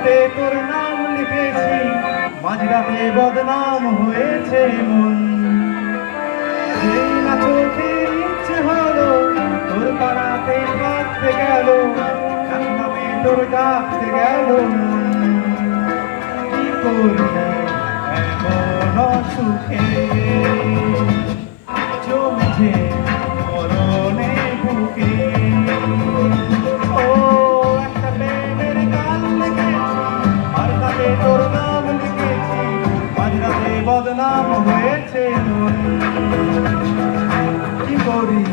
খাতাতে তোর নাম লিখেছি, মাঝরাতে বদনাম হয়েছে মন। যেই না চোখের ইচ্ছে হলো তোর পাড়াতে কাঁদতে গেল, এক নামে তোর ডাকতে গেল মন। কি করি এমন অসুখে জমেছে মরণে বুকে। ও একটা প্রেমের গান লিখেছি, আর তাতে তোর নাম লিখেছি, মাঝরাতে বদনাম হয়েছে মন। কি করি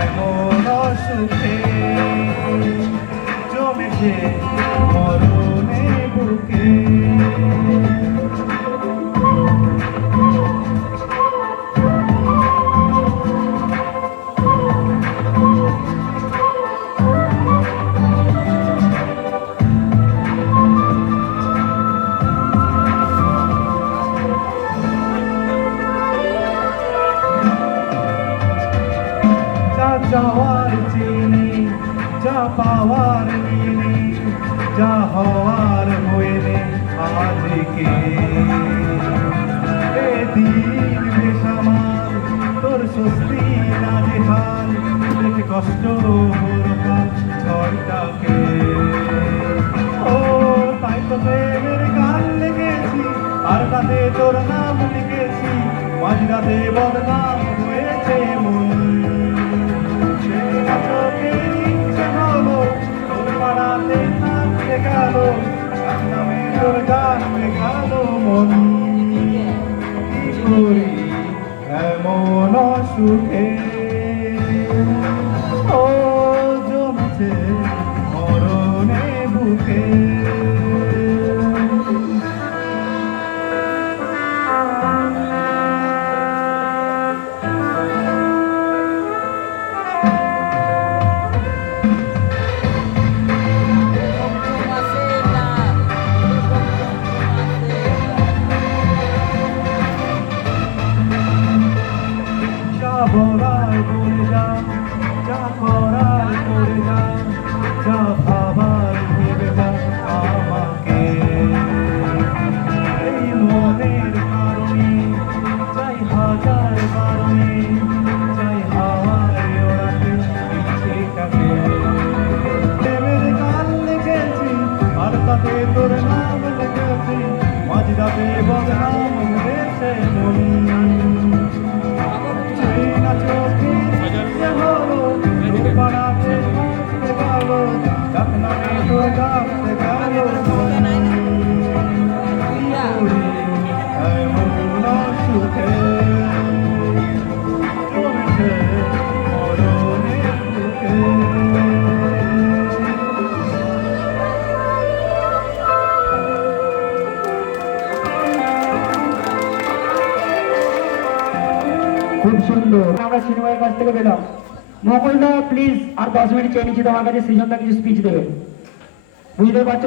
এমন অসুখে জমেছে মরণে বুকে। যাওয়ার চিনি, যা পাওয়ার নিনি, যা হওয়ার হইলে আজকে। এ দিন বেশ আমার তোর স্বস্তি না যে হাল, দেখে কষ্ট হরকা ছয়টাকে। ও তাই তো প্রেমের গান লিখেছি, আর তাতে তোর নাম লিখেছি, মাঝরাতে বদনাম হয়েছে মন। এমন সুখে ও জমেছে মরণে বুকে। বলার বলে যা, যা করার করে যা, যা ভাবার ভেবে যা আমাকে। এই মনের কারণে চাই হাজার কারণে, চাই হাওয়ায় ওড়াতে ইচ্ছেটাকে। প্রেমের গান লিখেছি, আর তাতে তোর নাম লিখেছি, মাঝরাতে বদনাম হয়েছে মন। খুব সুন্দর। আমরা সিনেমার কাছ থেকে পেলাম। মকলদা প্লিজ আর 10 মিনিট চেয়ে নিচ্ছি তোমার কাছে, সৃজনদা কিছু স্পিচ দেবে, বুঝতে পারছো?